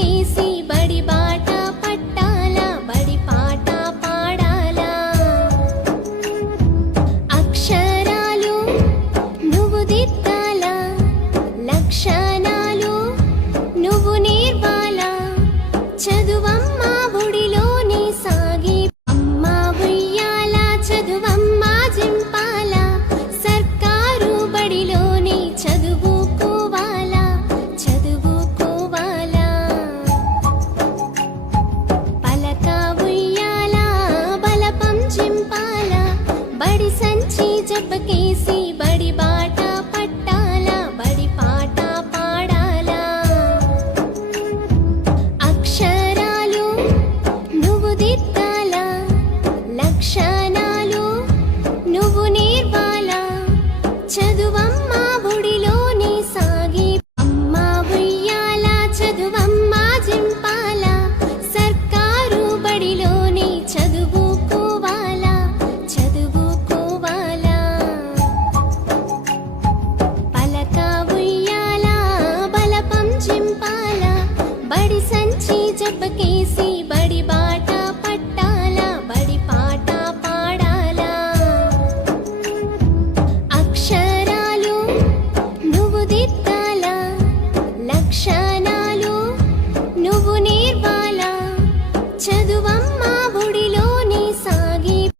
జబ్బకేసి బడి బాట పట్టాలా బడి పాట పాడాలా అక్షరాలు నువ్వు దిద్దాలా లక్షణాలు నువ్వు నేర్వాలా చదువమ్మ బుడిలోని సాగి అమ్మ ఉయ్యాల చదువమ్మ జింపాల సర్కారు బడిలోని చదువుకోవాలా చదువుకోవాలా పలక ఉయ్యాల బలపం జింపాల బడి సంచి జబ్బకేసి బడి బాట పట్టాలా బడి పాట పాడాలా అక్షరాలు నువ్వు దిద్దాలా లక్షణాలు నువ్వు నేర్వాలా చదువమ్మ